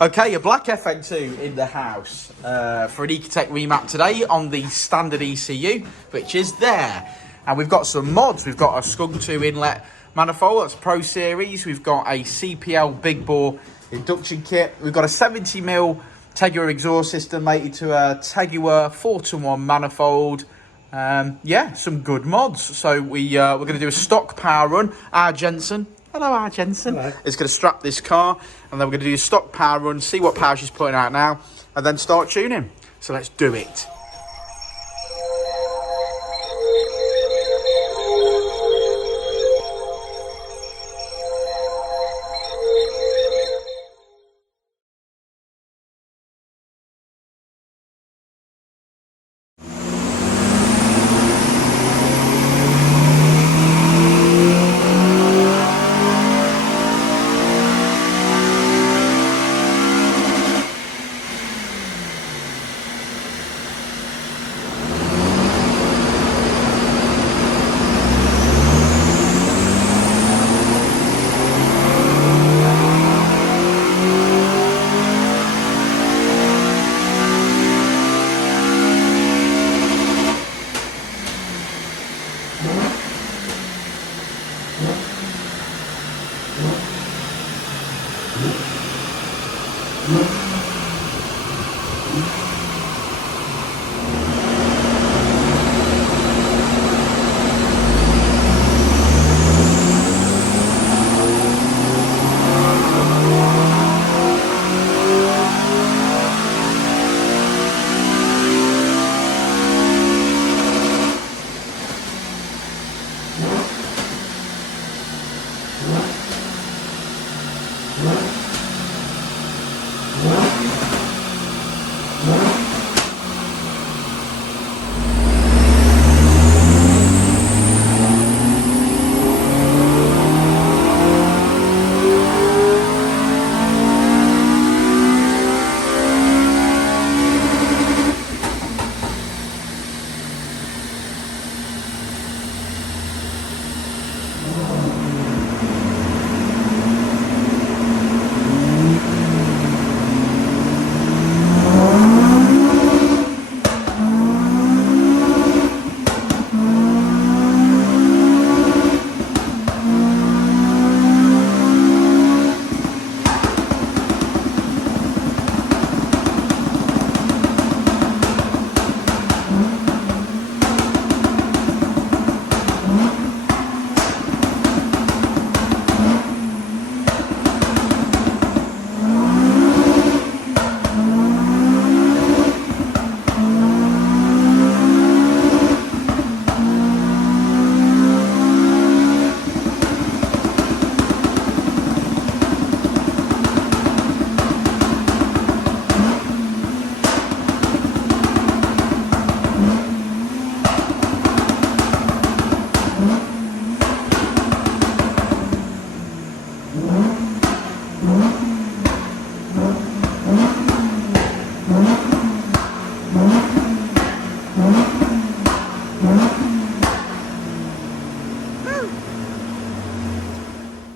Okay, a black FN2 in the house for an Ecutek remap today on the standard ECU, which is there. And we've got some mods. We've got a Skunk2 inlet manifold, that's Pro Series. We've got a CPL big bore induction kit. We've got a 70mm TypeR exhaust system mated to a TypeR 4-to-1 manifold. Yeah, some good mods. So we're going to do a stock power run. R. Jensen. Hello, R. Jensen. Hello. Is going to strap this car, and then we're going to do a stock power run, see what power she's putting out now, and then start tuning. So let's do it.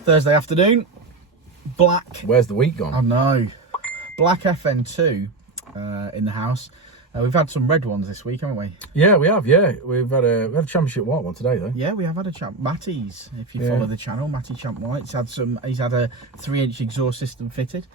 Thursday afternoon, black. Where's the week gone? I know. Black FN2 in the house. We've had some red ones this week, haven't we? Yeah, we have. Yeah, we had a championship white one today, though. Yeah, we have had a champ. Matty's, if you follow the channel, Matty Champ White's had some. He's had a 3-inch exhaust system fitted.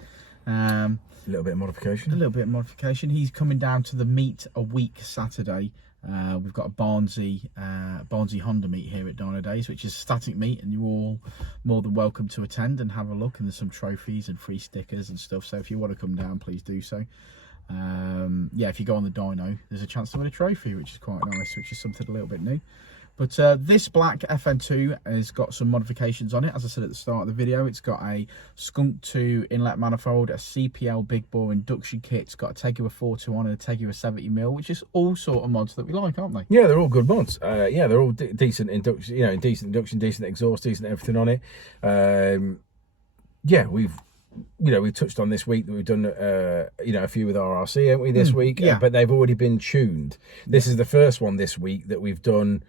A little bit of modification. A little bit of modification. He's coming down to the meet a week Saturday. We've got a Veasey Honda meet here at Dynodaze, which is a static meet, and you're all more than welcome to attend and have a look. And there's some trophies and free stickers and stuff. So if you want to come down, please do so. Yeah, if you go on the dyno, there's a chance to win a trophy, which is quite nice, which is something a little bit new. But this black FN2 has got some modifications on it. As I said at the start of the video, it's got a Skunk2 inlet manifold, a CPL big bore induction kit. It's got a TypeR 4-to-1 and a TypeR 70mm, which is all sort of mods that we like, aren't they? Yeah, they're all good mods. Yeah, they're all decent induction, you know, decent induction, decent exhaust, decent everything on it. Yeah, we've touched on this week that we've done, a few with RRC, haven't we, this week? Yeah. But they've already been tuned. This is the first one this week that we've done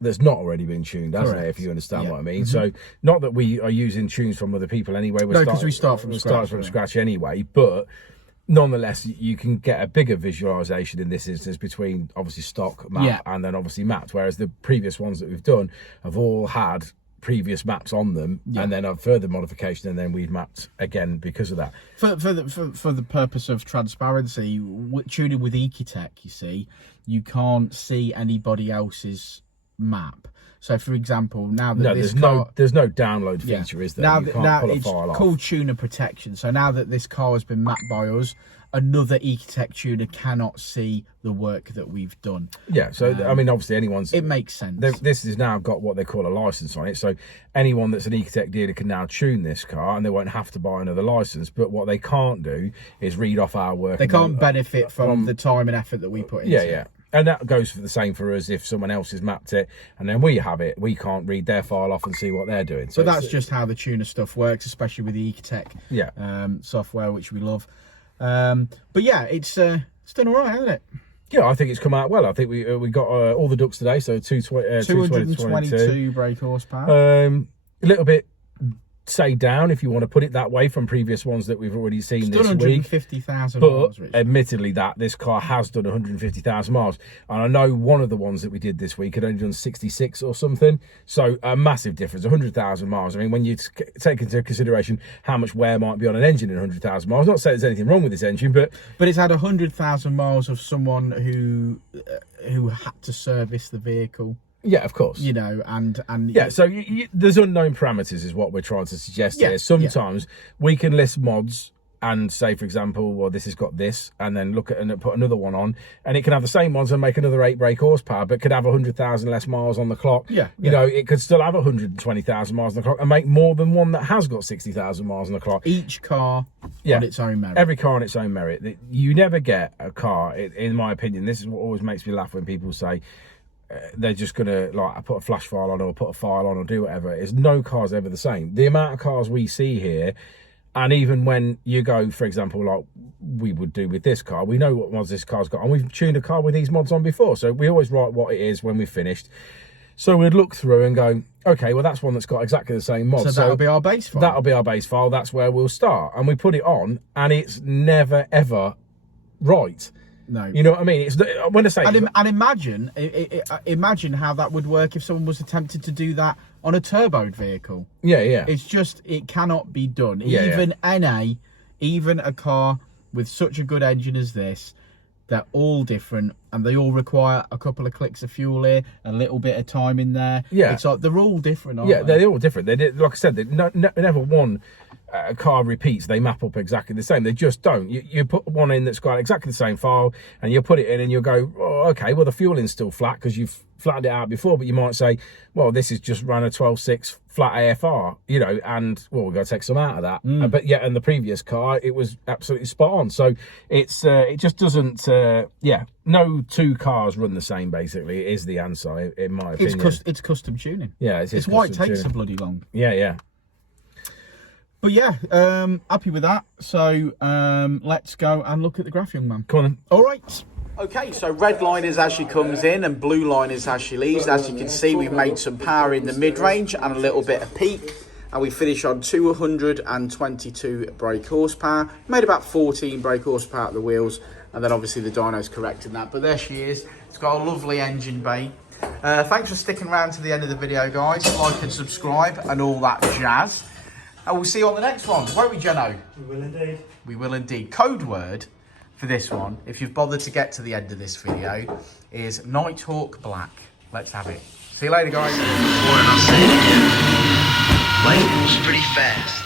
that's not already been tuned, hasn't it? If you understand what I mean. So not that we are using tunes from other people anyway. No, because we start from scratch anyway. But nonetheless, you can get a bigger visualization in this instance between obviously stock map and then obviously mapped. Whereas the previous ones that we've done have all had previous maps on them, and then a further modification, and then we've mapped again because of that. For the purpose of transparency, tuning with Ecutek, you see, you can't see anybody else's map. So, for example, now that there's no download feature, is there? Now, you can't pull a file off. It's called tuner protection. So now that this car has been mapped by us, another Ecutek tuner cannot see the work that we've done. Yeah, so I mean, obviously it makes sense. This has now got what they call a license on it. So anyone that's an Ecutek dealer can now tune this car, and they won't have to buy another license. But what they can't do is read off our work. They can't benefit from the time and effort that we put into it. And that goes for the same for us. If someone else has mapped it and then we have it, we can't read their file off and see what they're doing. So that's just how the tuner stuff works, especially with the Ecutek software, which we love. But yeah, it's done all right, hasn't it? Yeah, I think it's come out well. I think we got all the ducks today, so 222 brake horsepower. A little bit say down, if you want to put it that way, from previous ones that we've already seen this week. 150,000 miles, But admittedly, this car has done 150,000 miles, and I know one of the ones that we did this week had only done 66 or something. So a massive difference, 100,000 miles. I mean, when you take into consideration how much wear might be on an engine in 100,000 miles, not saying there's anything wrong with this engine, but it's had 100,000 miles of someone who had to service the vehicle. Yeah, of course. You know, and yeah, so there's unknown parameters is what we're trying to suggest here. Sometimes we can list mods and say, for example, well, this has got this, and then look at and put another one on, and it can have the same mods and make another 8 brake horsepower, but could have 100,000 less miles on the clock. You know, it could still have 120,000 miles on the clock and make more than one that has got 60,000 miles on the clock. Each car on its own merit. Every car on its own merit. You never get a car, in my opinion, this is what always makes me laugh when people say, they're just gonna like put a flash file on or put a file on or do whatever. It's no car's ever the same. The amount of cars we see here, and even when you go, for example, like we would do with this car, we know what mods this car's got, and we've tuned a car with these mods on before, so we always write what it is when we've finished. So we'd look through and go, okay, well, that's one that's got exactly the same mod. So that'll be our base file. That'll be our base file. That's where we'll start, and we put it on, and it's never ever right. No, you know what I mean. It's when I say and imagine how that would work if someone was attempted to do that on a turboed vehicle. Yeah. It's just it cannot be done. Yeah, even a car with such a good engine as this, they're all different, and they all require a couple of clicks of fuel here, a little bit of time in there. Yeah, it's like they're all different. Aren't they? They're all different. They like I said, never one car repeats. They map up exactly the same. They just don't. You put one in that's got exactly the same file, and you put it in, and you'll go, oh, okay, well the fueling's still flat because you've flattened it out before, but you might say, well, this is just run a 12.6 flat AFR, you know, and well, we've got to take some out of that. But yeah, in the previous car, it was absolutely spot on. So it's it just doesn't. No two cars run the same. Basically, is the answer in my opinion. It's custom tuning. Yeah, it's why it takes so bloody long. Yeah. But yeah, happy with that. So let's go and look at the graph, young man. Come on then. All right. Okay, so red line is as she comes in and blue line is as she leaves. As you can see, we've made some power in the mid-range and a little bit of peak. And we finish on 222 brake horsepower. Made about 14 brake horsepower at the wheels. And then obviously the dyno's correcting that. But there she is. It's got a lovely engine bay. Thanks for sticking around to the end of the video, guys. Like and subscribe and all that jazz. And we'll see you on the next one, won't we, Jeno? We will indeed. We will indeed. Code word for this one, if you've bothered to get to the end of this video, is Nighthawk Black. Let's have it. See you later, guys. Boy, and I'll say it again. Life moves pretty fast.